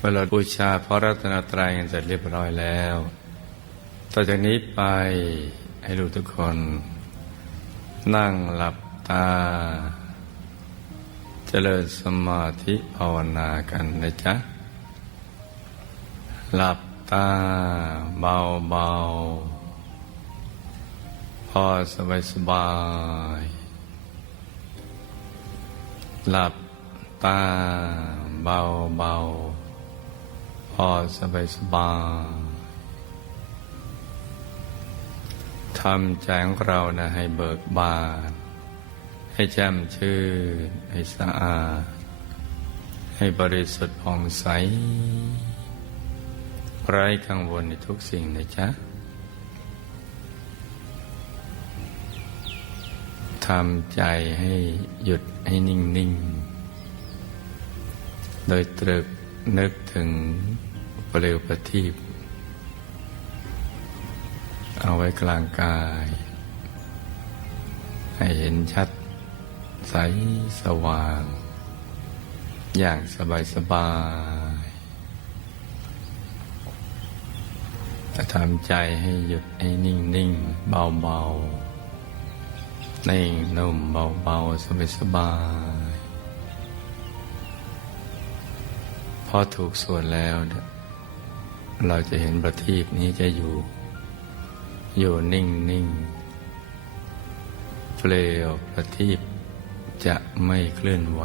เมื่อเราบูชาพระรัตนตรัยกันเสร็จเรียบร้อยแล้ว ต่อจากนี้ไปให้ลูกทุกคน นั่งหลับตา เจริญสมาธิภาวนากันนะจ๊ะ หลับตาเบาเบาๆพอสบายสบายๆหลับตาเบาเบาๆ อสบายสบายทำใจของเรานะให้เบิกบาน ให้แจ่มชื่น ให้สะอาด ให้บริสุทธิ์ผ่องใส ไร้กังวลในทุกสิ่งนะจ๊ะทำใจให้หยุดให้นิ่ง ๆ โดยตรึกนึกถึง เปลวประทีปเอาไว้กลางกาย ให้เห็นชัด ใสสว่าง อย่างสบายสบายๆทำใจให้หยุดให้นิ่งนิ่งๆเบาเบาๆนิ่งนุ่มเบาเบาสบายสบายๆพอถูกส่วนแล้วเนี่ย เราจะเห็นประทีปนี้จะอยู่ อยู่นิ่งนิ่งๆเปลวประทีปจะไม่เคลื่อนไหว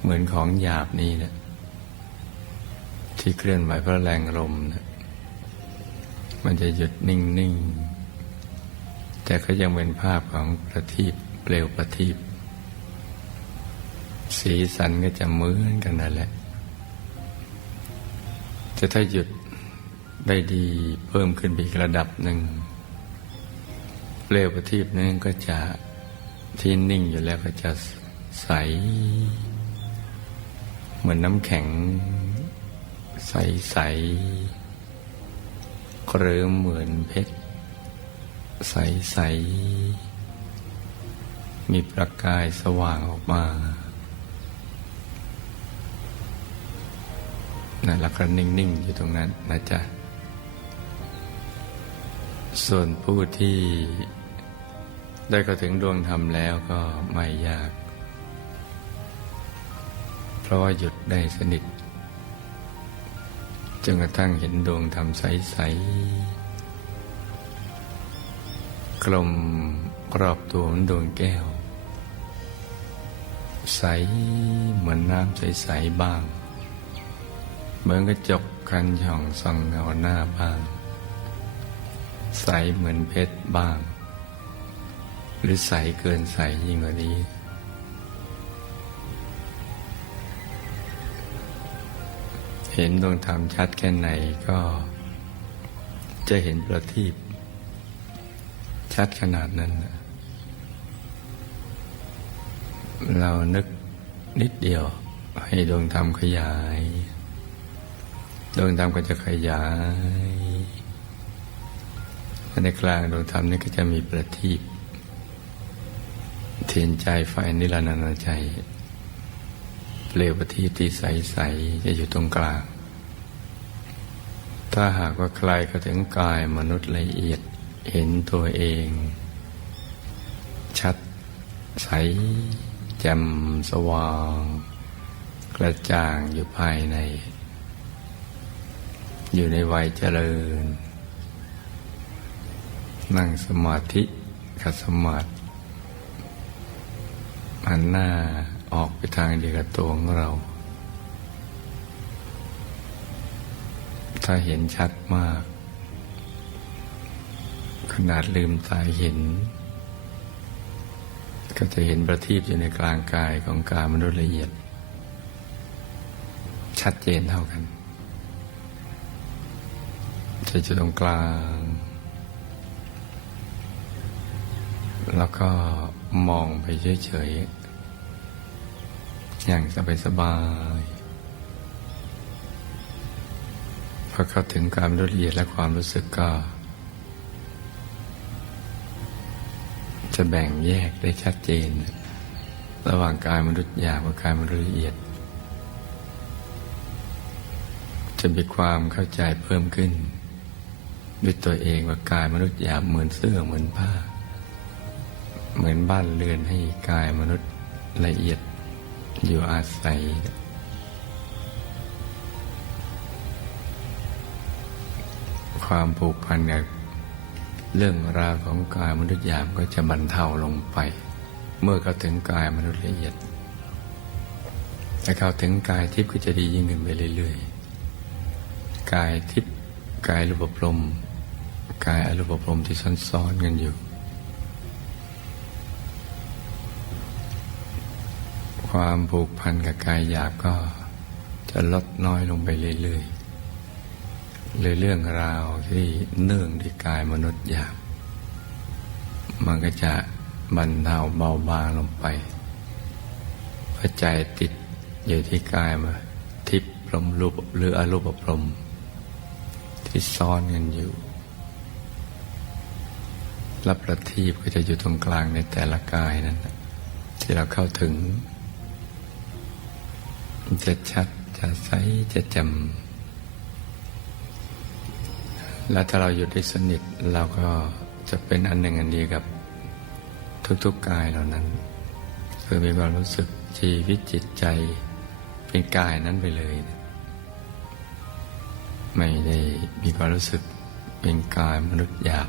เหมือนของหยาบนี้นะที่เคลื่อนไหวเพราะแรงลมนะมันจะหยุดนิ่งนิ่งๆแต่ก็ยังเป็นภาพของประทีปเปลวประทีปสีสันก็จะเหมือนกันนั่นแหละ จะถ้าหยุดได้ดีเพิ่มขึ้นไปอีกระดับหนึ่งเปลวประทีปนั้นก็จะที่นิ่งอยู่แล้วก็จะใส เหมือนน้ำแข็ง ใสๆหรือเหมือนเพชร ใสๆมีประกายสว่างออกมา นั่นแล้วก็นิ่ง ๆ อยู่ตรงนั้นนะจ๊ะ ส่วนผู้ที่ได้เข้าถึงดวงธรรมแล้วก็ไม่ยาก เพราะว่าหยุดได้สนิทจนกระทั่งเห็นดวงธรรมใส ๆ กลมกรอบตัวเหมือนดวงแก้ว ใสเหมือนน้ำใส ๆ บ้าง เหมือนกระจกคันช่องส่องเงาหน้าบ้าง ใสเหมือนเพชรบ้าง หรือใสเกินใสยิ่งกว่านี้ เห็นดวงธรรมชัดแค่ไหนก็ จะเห็นประทีปชัดขนาดนั้น เรานึกนิดเดียวให้ดวงธรรมขยาย ดวงธรรมก็จะขยายในกลางดวงธรรมนี่ก็จะมีประทีปเทียนใจไฟนิรันดรใจ เปลวประทีปที่ใส ๆ จะอยู่ตรงกลาง ถ้าหากว่าใครก็ถึงกายมนุษย์ละเอียดเห็นตัวเอง ชัด ใสแจ่มสว่าง กระจ่างอยู่ภายใน อยู่ในวัยเจริญ นั่งสมาธิขัดสมาธิหันหน้าออกไปทางเดียวกับตัวของเรา ถ้าเห็นชัดมาก ขนาดลืมตาเห็น ก็จะเห็นประทีปอยู่ในกลางกายของกายมนุษย์ละเอียด ชัดเจนเท่ากัน จะอยู่ตรงกลาง แล้วก็มองไปเฉยๆ อย่างสบายๆพอเข้าถึงความละเอียดและความรู้สึกก็ จะแบ่งแยกได้ชัดเจน ระหว่างกายมนุษย์หยาบกับกายมนุษย์ละเอียดจะมีความเข้าใจเพิ่มขึ้น ด้วยตัวเองว่ากายมนุษย์หยาบเหมือนเสื้อเหมือนผ้า เหมือนบ้านเรือนให้กายมนุษย์ละเอียดอยู่อาศัย ความผูกพันกับเรื่องราวของกายมนุษย์หยาบก็จะบรรเทาลงไป เมื่อเข้าถึงกายมนุษย์ละเอียดถ้าเข้าถึงกายทิพย์ก็จะดียิ่งขึ้นไปเรื่อยๆ กายทิพย์กายรูปพรหม กายอรูปพรมที่ซ้อนๆกันอยู่ ความผูกพันกับกายหยาบก็จะลดน้อยลงไปเรื่อยๆเลยเรื่องราวที่เนื่องด้วยกายมนุษย์หยาบ มันก็จะบรรเทาเบาบางลงไปพระใจติดอยู่ที่กายมาทิพย์พรมรูปหรืออรูปพรมที่ซ้อนกันอยู่ รับประทีปก็จะอยู่ตรงกลางในแต่ละกายนั้น ที่เราเข้าถึง จะชัดจะใสจะจำและถ้าเราอยู่ได้สนิทเราก็จะเป็นอันหนึ่งอันเดียวกับทุกๆกายเหล่านั้น คือมีความรู้สึกชีวิตจิตใจเป็นกายนั้นไปเลย ไม่ได้มีความรู้สึกเป็นกายมนุษย์หยาบ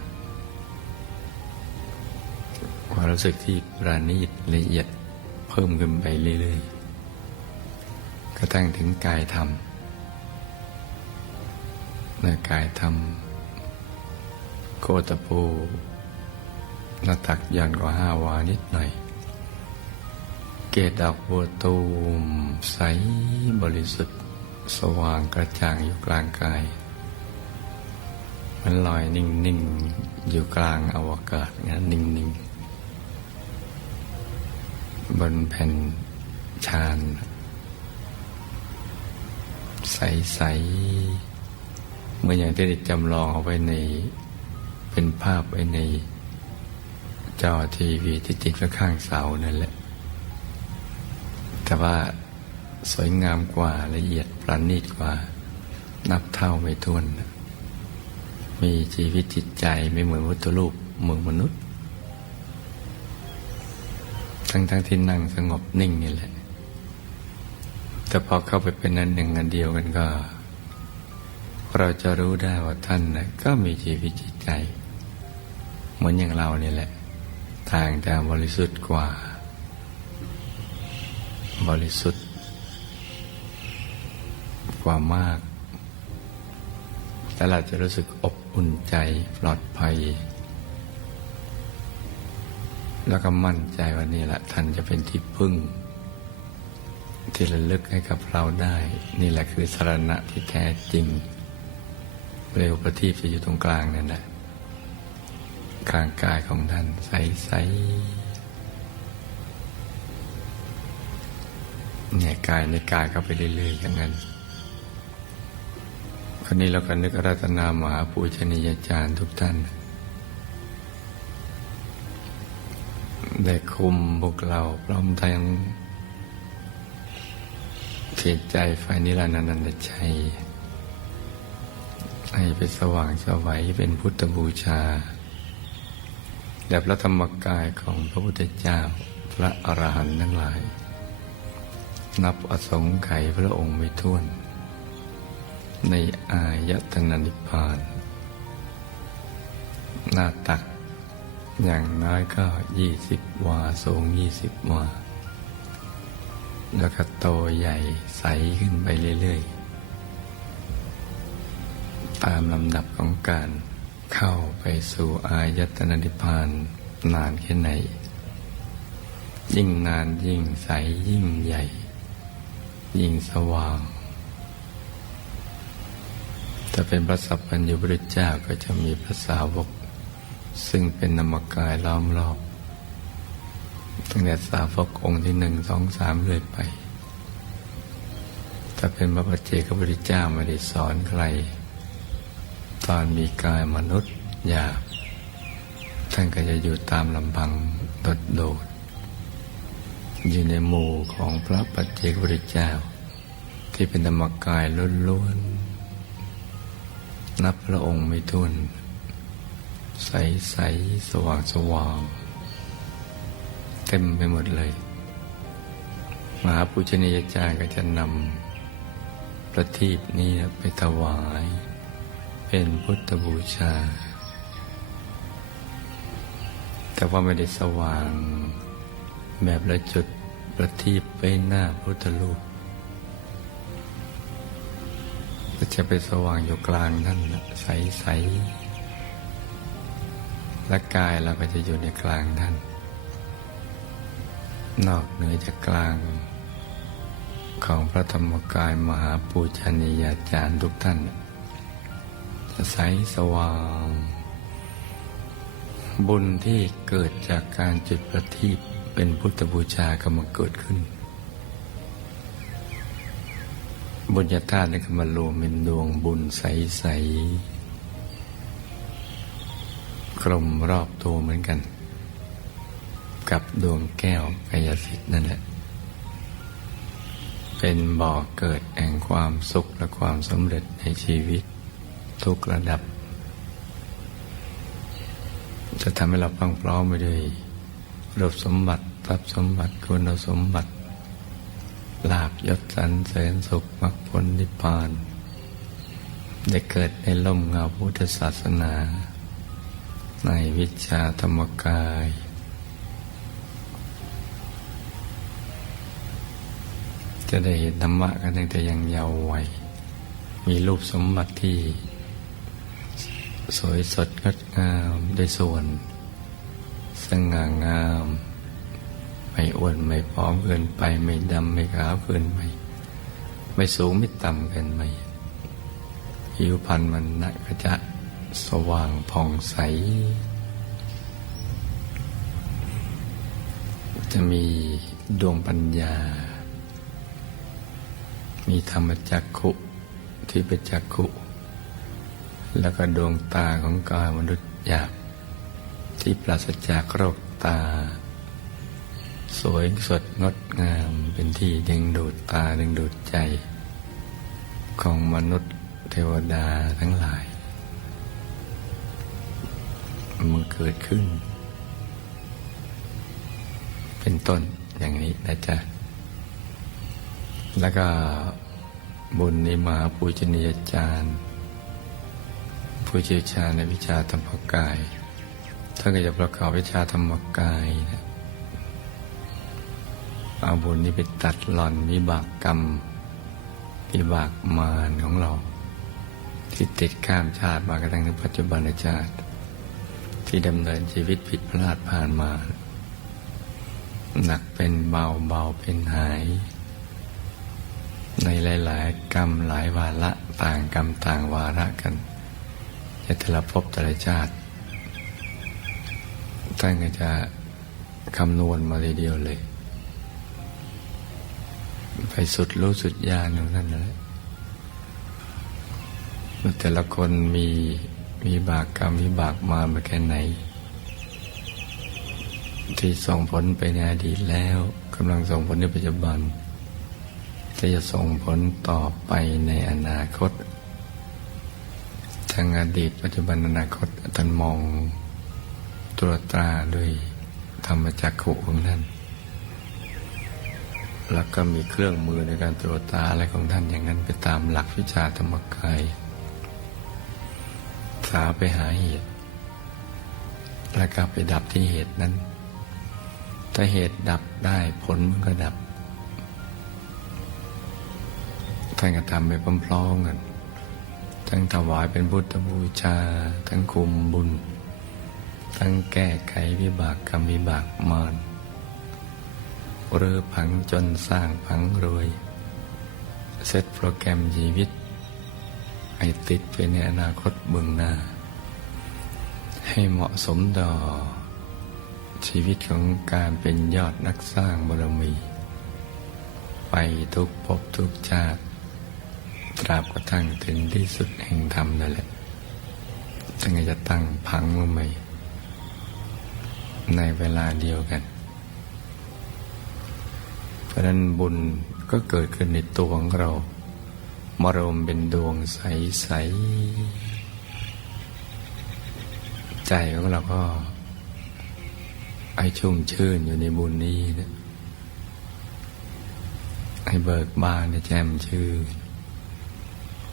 ความรู้สึกที่ประณีตละเอียดเพิ่มขึ้นไปเรื่อยๆกระทั่งถึงกายธรรมในกายธรรมโกตปูหน้าตักย่อนกว่าห้าวานิดหน่อย เกตดอกบัวตูม ใสบริสุทธิ์ สว่างกระจ่างอยู่กลางกาย มันลอยนิ่ง ๆ อยู่กลางอวกาศงั้นนิ่ง ๆ บนแผ่นชานใส ๆเมื่ออย่างที่ได้จำลองเอาไว้ใน เป็นภาพไว้ใน จอทีวีที่ติดไว้ข้างเสานั่นแหละ แต่ว่าสวยงามกว่าละเอียดประณีตกว่า นับเท่าไม่ถ้วน มีชีวิตจิตใจไม่เหมือนวัตถุรูปเหมือนมนุษย์ ทั้งๆทที่นั่งสงบนิ่งนี่แหละ แต่พอเข้าไปเป็นนันหนึ่งอันเดียวกันก็ เราจะรู้ได้ว่าท่านนะก็มีชีวิตจิตใจ เหมือนอย่างเราเนี่ยแหละ ทางแต่บริสุทธิ์กว่า บริสุทธิ์ กว่ามาก แต่เราจะรู้สึกอบอุ่นใจปลอดภัย แล้วก็มั่นใจว่านี่แหละท่านจะเป็นที่พึ่ง ที่ระลึกให้กับเราได้ นี่แหละคือสรณะที่แท้จริง เร็วประทีปจะอยู่ตรงกลางนั่นแหละกลางกายของท่านใสๆเนี่ยกายในกายเข้าไปเรื่อยๆอย่างนั้นคนนี้เราก็นึกอารัตนามหาปูชนียาจารย์ทุกท่าน ได้คุมพวกเราพร้อมทั้งเทียใจไฟนิรันดร์นันตชัยให้เป็นสว่างสวัยเป็นพุทธบูชาและพระธรรมกายของพระพุทธเจ้าพระอรหันต์ทั้งหลาย นับอสงไขยพระองค์ไม่ท้วน ในอายตนะนิพพาน หน้าตัก อย่างน้อยก็ยี่สิบวาสูงยี่สิบวา แล้วก็โตใหญ่ใสขึ้นไปเรื่อยๆ ตามลำดับของการเข้าไปสู่อายตนะนิพพานนานแค่ไหน ยิ่งนานยิ่งใสยิ่งใหญ่ ยิ่งสว่างถ้าเป็นพระสัพพัญญุบริเจ้าก็จะมีพระสาวก ซึ่งเป็นนามกายล้อมรอบ ตั้งแต่สาวกองค์ที่หนึ่งสองสามเรื่อยไป ถ้าเป็นพระปัจเจกพุทธเจ้าไม่ได้สอนใคร ตอนมีกายมนุษย์หยาบท่านก็จะอยู่ตามลำพังโดดโดดอยู่ในหมู่ของพระปัจเจกพุทธเจ้า ที่เป็นธรรมกายล้วนๆนับพระองค์ไม่ท้วน ใสใสสว่างสว่าง เต็มไปหมดเลย มหาปุชนียาจารย์ก็จะนำประทีปนี้ไปถวาย เป็นพุทธบูชา แต่ว่าไม่ได้สว่างแบบละจุดประทีปไปหน้าพุทธรูปก็จะไปสว่างอยู่กลางท่านน่ใสๆ และกายเราก็จะอยู่ในกลางท่าน นอกเหนือจากกลาง ของพระธรรมกายมหาปูชนียาจารย์ทุกท่าน จะใสสว่าง บุญที่เกิดจากการจุดประทีปเป็นพุทธบูชาก็มาเกิดขึ้น บุญญาธาตุนี่ก็มารวมเป็นดวงบุญใสๆ กลมรอบตัวเหมือนกัน กับดวงแก้วกายสิทธิ์นั่นแหละ เป็นบ่อเกิดแห่งความสุขและความสำเร็จในชีวิตทุกระดับ จะทำให้เราพังพร้อมไปด้วยรูปสมบัติทรัพย์สมบัติคุณสมบัติลาบยศสรรเสริญสุขมรรคผลนิพพาน ได้เกิดในล่มเงาพุทธศาสนา ในวิชาธรรมกาย จะได้เห็นธรรมะกันตั้งแต่ยังเยาว์วัย มีรูปสมบัติที่ สวยสดงดงามได้ส่วน สง่างาม ไม่อ้วนไม่ผอมเกินไป ไม่ดำไม่ขาวเกินไป ไม่สูงไม่ต่ำเกินไปผิวพรรณมันนะก็จะ สว่างผ่องใส จะมีดวงปัญญา มีธรรมจักขุที่เป็นจักขุ แล้วก็ดวงตาของกายมนุษย์หยาบที่ปราศจากโรคตา สวยสดงดงามเป็นที่ดึงดูดตาดึงดูดใจ ของมนุษย์เทวดาทั้งหลาย มันเกิดขึ้น เป็นต้นอย่างนี้นะจ๊ะ แล้วก็บุญนิมหาปูชนียาจารย์ ผู้เชี่ยวชาญในวิชาธรรมกายถ้าเกิดจะประกอบวิชาธรรมกายนะเอาบุญนี้ไปตัดหล่อนวิบากกรรมวิบากมารของเรา ที่ติดข้ามชาติมากระทั่งถึงปัจจุบันชาติ ที่ดำเนินชีวิตผิดพลาดผ่านมา หนักเป็นเบาเบาเป็นหาย ในหลาย ๆ กรรมหลายวาระต่างกรรมต่างวาระกันในแต่ละภพแต่ละชาติท่านก็จะคำนวณมาทีเดียวเลย ไปสุดรู้สุดยานนั่นแหละแต่ละคนมี มีบากกรรมมีบากมามาแค่ไหน ที่ส่งผลไปในอดีตแล้วกำลังส่งผลในปัจจุบันจะจะส่งผลต่อไปในอนาคตทางอดีตปัจจุบันอนาคตท่านมองตรวตราด้วยธรรมจักขุของท่าน แล้วก็มีเครื่องมือในการตรวจตาอะไรของท่านอย่างนั้นไปตามหลักวิชาธรรมกาย สาไปหาเหตุ แล้วก็ไปดับที่เหตุนั้น ถ้าเหตุดับได้ผลมันก็ดับ ท่านก็ทำไปพร้อมๆกันทั้งถวายเป็นพุทธบูชา ทั้งคุมบุญ ทั้งแก้ไขวิบากกรรมวิบากมารเรือผังจนสร้างผังรวย เซตโปรแกรมชีวิต ให้ติดไปในอนาคตเบื้องหน้า ให้เหมาะสมต่อชีวิตของการเป็นยอดนักสร้างบารมี ไปทุกภพทุกชาติ ตราบกระทั่งถึงที่สุดแห่งธรรมนั่นแหละจึงจะตั้งพังมาใหม่ในเวลาเดียวกัน เพราะนั้นบุญก็เกิดขึ้นในตัวของเรา มารวมเป็นดวงใสใจของเราก็ไอชุ่มชื่นอยู่ในบุญนี้นะให้เบิกบานแจ่มชื่น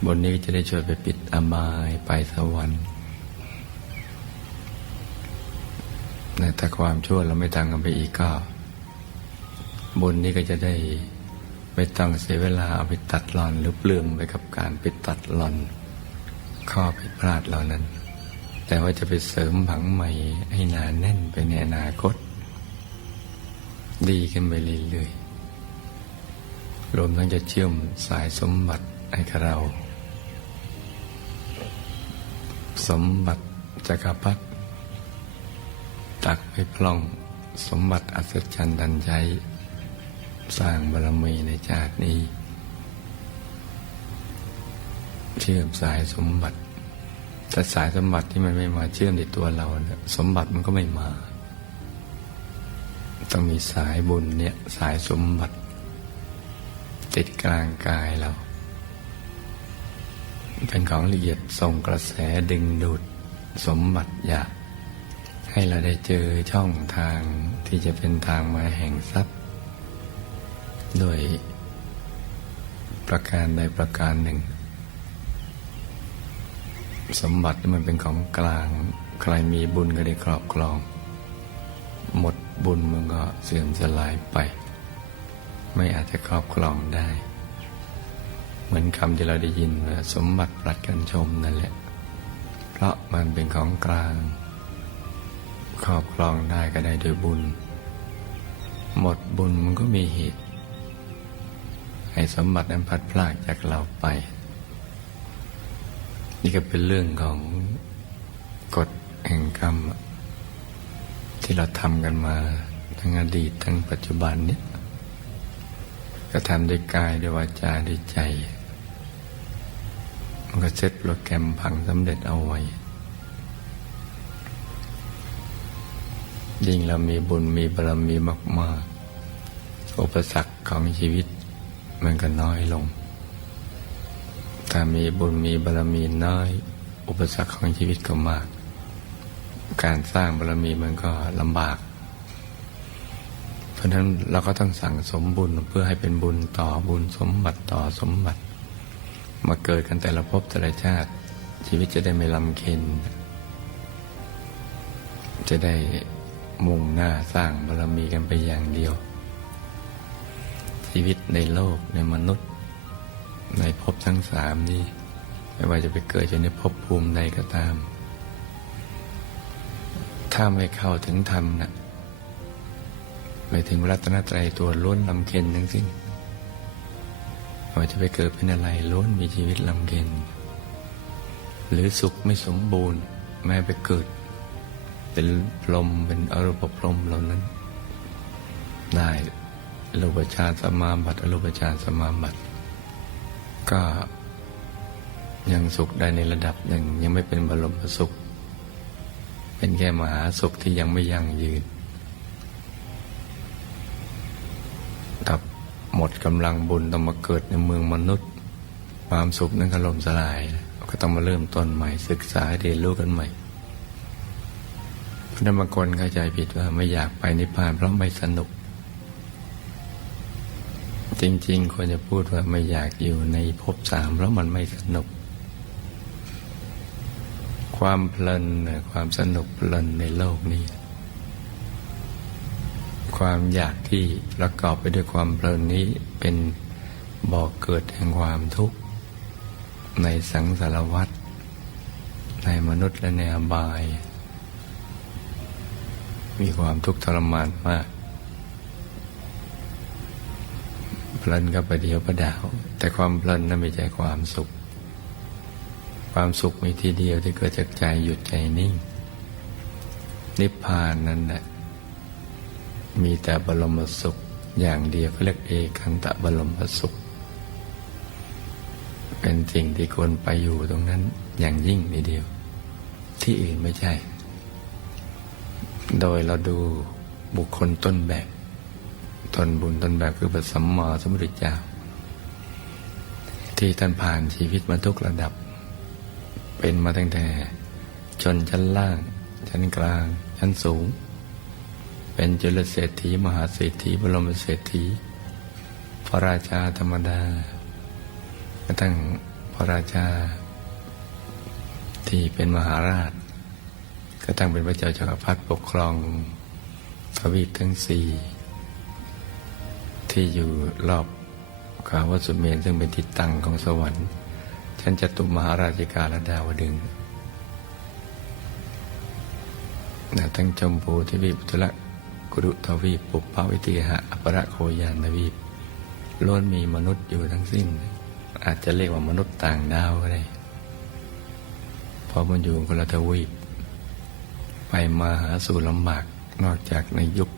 บนนี้จะได้ช่วยไปปิดอบายไปสวรรค์แต่ถ้าความชั่วเราไม่ทางกันไปอีกก็ บุญนี้ก็จะได้ ไม่ต้องเสียเวลาเอาไปตัดหลอนหรือเปลืองไปกับการไปตัดหลอน ข้อผิดพลาดเหล่านั้น แต่ว่าจะไปเสริมผังใหม่ให้หนาแน่นไปในอนาคต ดีขึ้นไปเรื่อยๆรวมทั้งจะเชื่อมสายสมบัติให้กับเรา สมบัติจักรพรรดิตักไว้พล่อง สมบัติอัศจรรย์ดันใจ สร้างบารมีในชาตินี้ เชื่อมสายสมบัติแต่สายสมบัติที่มันไม่มาเชื่อมในตัวเราเนี่ยสมบัติมันก็ไม่มาต้องมีสายบุญเนี่ยสายสมบัติ ติดกลางกายเรา เป็นของละเอียดส่งกระแสดึงดูดสมบัติอยากให้เราได้เจอช่องทางที่จะเป็นทางมาแห่งทรัพย์ ด้วยประการใดประการหนึ่ง สมบัติมันเป็นของกลาง ใครมีบุญก็ได้ครอบครอง หมดบุญมันก็เสื่อมสลายไป ไม่อาจจะครอบครองได้ เหมือนคำที่เราได้ยินว่าสมบัติปลัดกันชมนั่นแหละ เพราะมันเป็นของกลาง ครอบครองได้ก็ได้โดยบุญ หมดบุญมันก็มีเหตุ ให้สมบัตินั้นพัดพลากจากเราไป นี่ก็เป็นเรื่องของกฎแห่งกรรม ที่เราทำกันมาทั้งอดีตทั้งปัจจุบันนี่ยก็ทำด้วยกายด้วยวาจาด้วยใจ มันก็เซตโปรแกรมพังสำเร็จเอาไว้ ยิ่งเรามีบุญมีบารมีมาก ๆ อุปสรรคของชีวิต มันก็น้อยลง ถ้ามีบุญมีบารมีน้อย อุปสรรคของชีวิตก็มาก การสร้างบารมีมันก็ลำบาก เพราะนั้นเราก็ต้องสั่งสมบุญเพื่อให้เป็นบุญต่อบุญสมบัติต่อสมบัติ มาเกิดกันแต่ละภพแต่ละชาติ ชีวิตจะได้ไม่ลำเค็นจะได้มุ่งหน้าสร้างบารมีกันไปอย่างเดียว ชีวิตในโลกในมนุษย์ ในภพทั้งสามนี้ ไม่ว่าจะไปเกิดอยู่ในภพภูมิใดก็ตาม ถ้าไม่เข้าถึงธรรมนะไม่ถึงรัตนตรัยตัวล้วนลำเค็นทั้งสิ้นไม่ว่าจะไปเกิดเป็นอะไรล้วนมีชีวิตลำเค็นหรือสุขไม่สมบูรณ์ แม้ไปเกิด เป็นพรมเป็นอรูปพรมเหล่านั้น ได้ รูปฌานสมาบัติอรูปฌานสมาบัติ ก็ยังสุขได้ในระดับหนึ่ง ยังไม่เป็นบรมสุข เป็นแค่มหาสุขที่ยังไม่ยั่งยืนกับหมดกำลังบุญต้องมาเกิดในเมืองมนุษย์ ความสุขนั้นก็ล่มสลาย ก็ต้องมาเริ่มต้นใหม่ ศึกษาเรียนรู้กันใหม่เพราะนั้นบางคนเข้าใจผิดว่าไม่อยากไปนิพพานเพราะไม่สนุก จริง ๆ ควรจะพูดว่าไม่อยากอยู่ในภพสามเพราะมันไม่สนุก ความเพลินความสนุกเพลินในโลกนี้ ความอยากที่ประกอบไปด้วยความเพลินนี้เป็นบ่อกเกิดแห่งความทุกข์ ในสังสารวัฏในมนุษย์และในอบาย มีความทุกข์ทรมานมาก พลินก็ประเดียวประดาว แต่ความเพลินนั้นไม่ใช่ความสุข ความสุขมีทีเดียวที่เกิดจากใจหยุดใจนิ่ง นิพพานนั้นแหละมีแต่บรมสุขอย่างเดียวเขาเรียกเอกันตะบรมสุข เป็นสิ่งที่ควรไปอยู่ตรงนั้นอย่างยิ่งทีเดียว ที่อื่นไม่ใช่ โดยเราดูบุคคลต้นแบบ ตนบุญตนแบบคือพระสัมมาสัมพุทธเจ้าที่ท่านผ่านชีวิตมาทุกระดับ เป็นมาตั้งแต่ชนชั้นล่าง ชั้นกลาง ชั้นสูง เป็นจุลเศรษฐีมหาเศรษฐีบรมเศรษฐี พระราชาธรรมดากระทั่งพระราชา ที่เป็นมหาราชก็ตั้งเป็นพระเจ้าจักรพรรดิปกครองทวีปทั้งสี่ ที่อยู่รอบขาวสุเมนซึ่งเป็นทิศตั้งของสวรรค์ชั้นจตุมหาราชิกาและดาวดึงนะทั้งชมพูทวีปทุละกุรุทวีปปุปภวิติหะอปรโคยานทวีปล้วนมีมนุษย์อยู่ทั้งสิ้น อาจจะเรียกว่ามนุษย์ต่างดาวก็ได้เพราะมันอยู่คนละทวีป ไปมาหาสู่ลำบากนอกจากในยุค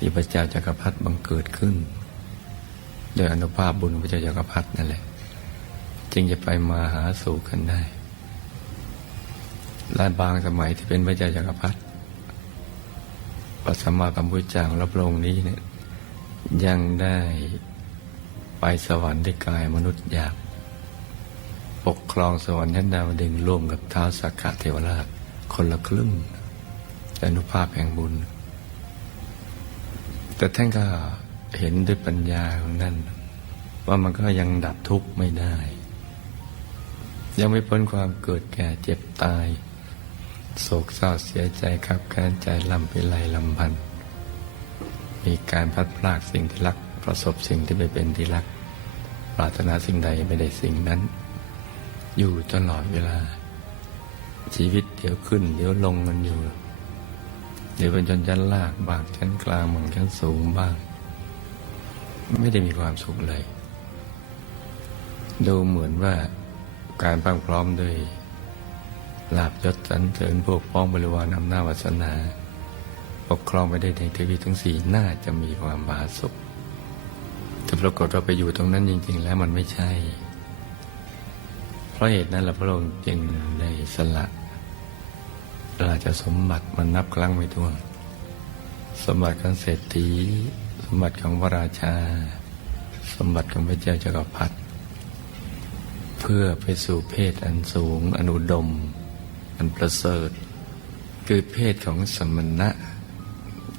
ที่พระเจ้าจักรพรรดิบังเกิดขึ้น โดยอนุภาพบุญพระเจ้าจักรพรรดินั่นแหละ จึงจะไปมาหาสู่กันได้และบางสมัยที่เป็นพระเจ้าจักรพรรดิพระสัมาสัมพุทธเจ้าและพระองค์นี้เนี่ยยังได้ไปสวรรค์ด้วยกายมนุษย์หยาบปกครองสวรรค์ชั้นดาวดึงร่วมกับท้าวสักกะเทวราช คนละครึ่งอนุภาพแห่งบุญ แต่ท่านก็เห็นด้วยปัญญาของท่านว่ามันก็ยังดับทุกข์ไม่ได้ ยังไม่พ้นความเกิดแก่เจ็บตาย โศกเศร้าเสียใจขับแค้นใจลำไปไลลำพัน มีการพัดพลากสิ่งที่รัก ประสบสิ่งที่ไม่เป็นที่รัก ปรารถนาสิ่งใดไม่ได้สิ่งนั้น อยู่ตลอดเวลา ชีวิตเดี๋ยวขึ้น เดี๋ยวลงกันอยู่ เดี๋ยวเป็นชนชั้นล่ากบางชั้นกลางบางชั้นสูงบ้าง ไม่ได้มีความสุขเลย ดูเหมือนว่าการปั้งพร้อมด้วยลาบยศสรรเสริญพวกพ้องบริวารอำนาจวาสนา ปกครองไปได้ในทวีทั้งสี่น่าจะมีความบาสุขแต่ปรากฏเราไปอยู่ตรงนั้นจริง ๆ แล้วมันไม่ใช่ เพราะเหตุนั้นแหละพระองค์จึงได้สละ ราชสมบัติมันนับครั้งไม่ถ้วน สมบัติของเศรษฐี สมบัติของพระราชา สมบัติของพระเจ้าจักรพรรดิเพื่อไปสู่เพศอันสูง อนุดม อันประเสริฐ คือเพศของสมณะ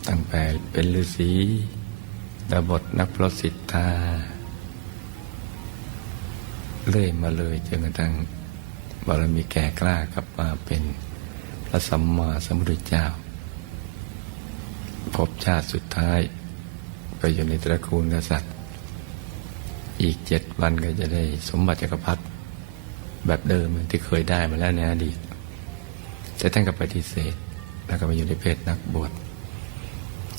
ตั้งแต่เป็นฤาษีดาบทนักพรตสิทธา เลื่อยมาเลยจนกระทั่งบารมีแก่กล้ากลับมาเป็น ระสัมมาสัมพุทธเจ้า พบชาติสุดท้ายก็อยู่ในตระกูลกษัตริย์ อีกเจ็ดวันก็จะได้สมบัติจักรพรรดิแบบเดิมที่เคยได้มาแล้วในอดีต แต่ท่านก็ปฏิเสธ แล้วก็มาอยู่ในเพศนักบวช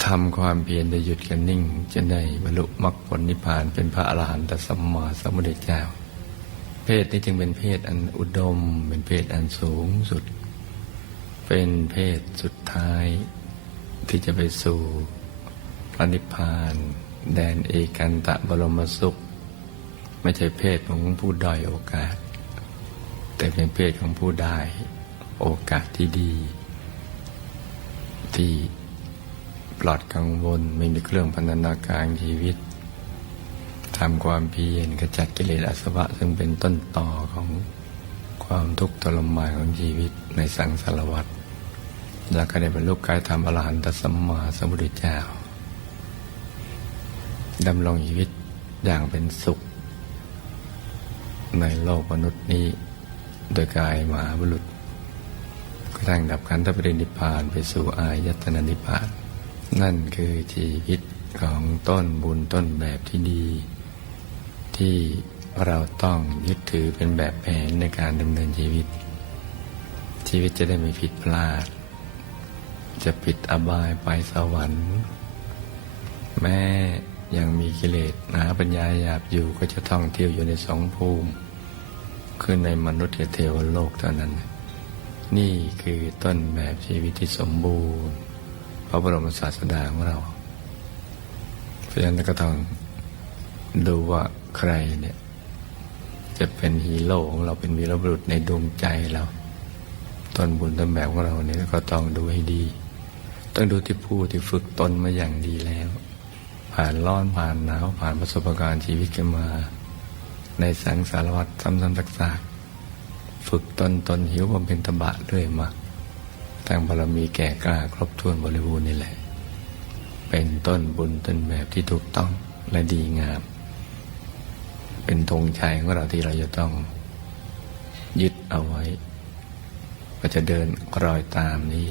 ทำความเพียรได้หยุดกันนิ่ง จะได้บรรลุมรรคผลนิพพานเป็นพระอรหันตสัมมาสัมพุทธเจ้า เพศนี้จึงเป็นเพศอันอุดม เป็นเพศอันสูงสุด เป็นเพศสุดท้าย ที่จะไปสู่พระนิพพาน แดนเอกันตะบรมสุข ไม่ใช่เพศของผู้ด้อยโอกาส แต่เป็นเพศของผู้ได้โอกาสที่ดี ที่ปลอดกังวลไม่มีเครื่องพันธนาการชีวิตทำความเพียรกระจัดกิเลสอาสวะ ซึ่งเป็นต้นต่อของความทุกข์ทรมานของชีวิตในสังสารวัฏ แล้วก็ได้บรรลุกายธรรมอรหันตสัมมาสัมพุทธเจ้าดำรงชีวิตอย่างเป็นสุข ในโลกมนุษย์นี้ โดยกายมหาบุรุษกระทั่งดับขันธปรินิพพานไปสู่อายตนะนิพพาน นั่นคือชีวิตของต้นบุญต้นแบบที่ดี ที่เราต้องยึดถือเป็นแบบแผนในการดำเนินชีวิต ชีวิตจะได้ไม่ผิดพลาด จะผิดอบายไปสวรรค์ แม้ยังมีกิเลสหนาปัญญาหยาบอยู่ก็จะท่องเที่ยวอยู่ในสองภูมิ คือในมนุษย์กับเทวโลกเท่านั้น นี่คือต้นแบบชีวิตที่สมบูรณ์ พระบรมศาสดาของเรา เพราะฉะนั้นก็ต้องดูว่าใครเนี่ยจะเป็นฮีโร่ของเราเป็นวีรบุรุษในดวงใจเรา ต้นบุญต้นแบบของเราเนี่ยก็ต้องดูให้ดี ต้องดูที่ผู้ที่ฝึกตนมาอย่างดีแล้ว ผ่านร้อนผ่านหนาวผ่านประสบการณ์ชีวิตกันมา ในสังสารวัฏซ้ำๆซักๆฝึกตนตนหิวบำเพ็ญตบะเรื่อยมาทั้งบารมีแก่กล้าครบถ้วนบริบูรณ์นี่แหละ เป็นต้นบุญต้นแบบที่ถูกต้องและดีงาม เป็นธงชัยของเราที่เราจะต้องยึดเอาไว้ ก็จะเดินรอยตามนี้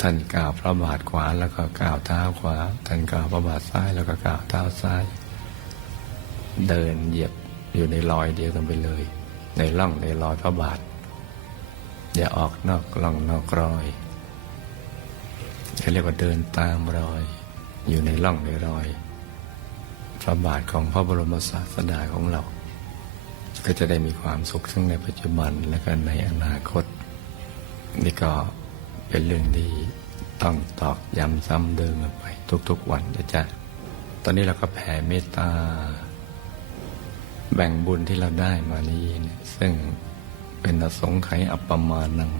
ท่านก้าวพระบาทขวาแล้วก็ก้าวเท้าขวา ท่านก้าวพระบาทซ้ายแล้วก็ก้าวเท้าซ้าย เดินเหยียบอยู่ในรอยเดียวกันไปเลย ในร่องในรอยพระบาท อย่าออกนอกร่องนอกรอยเขาเรียกว่าเดินตามรอย อยู่ในร่องในรอย พระบาทของพระบรมศาสดาของเรา ก็จะได้มีความสุขทั้งในปัจจุบันและก็ในอนาคตนี่ก็ เป็นเรื่องที่ต้องตอกย้ำซ้ำเดิมไป ทุกๆวันนะจ๊ะตอนนี้เราก็แผ่เมตตา แบ่งบุญที่เราได้มานี้เนี่ยซึ่งเป็นอสงไขยอัปปมานัง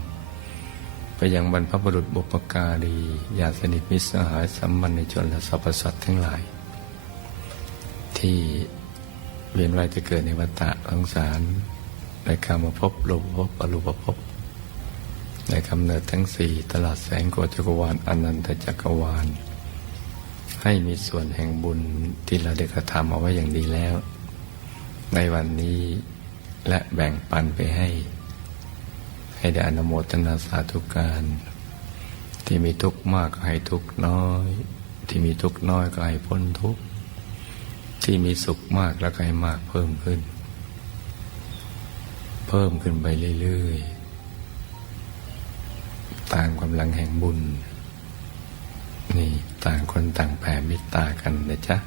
ไปยังบรรพบุรุษบุปการีญาติสนิทมิตรสหายสัมมันในชนและสรรพสัตว์ทั้งหลาย ที่เวียนว่ายจะเกิดในวัฏฏะสงสารในกามภพโลภภพอรูปภพ ในกำเนิดทั้งสี่ตลอดแสงโกจักรวาลอนันตจักรวาล ให้มีส่วนแห่งบุญที่เราได้กระทำเอาไว้อย่างดีแล้ว ในวันนี้และแบ่งปันไปให้ ให้ได้อนโมทนาสาธุการ ที่มีทุกข์มากก็ให้ทุกข์น้อย ที่มีทุกข์น้อยก็ให้พ้นทุกข์ที่มีสุขมากแล้วก็ให้มากเพิ่มขึ้น เพิ่มขึ้นไปเรื่อยๆ ตามกำลังแห่งบุญ นี่ต่างคนต่างแผ่เมตตากันนะจ๊ะ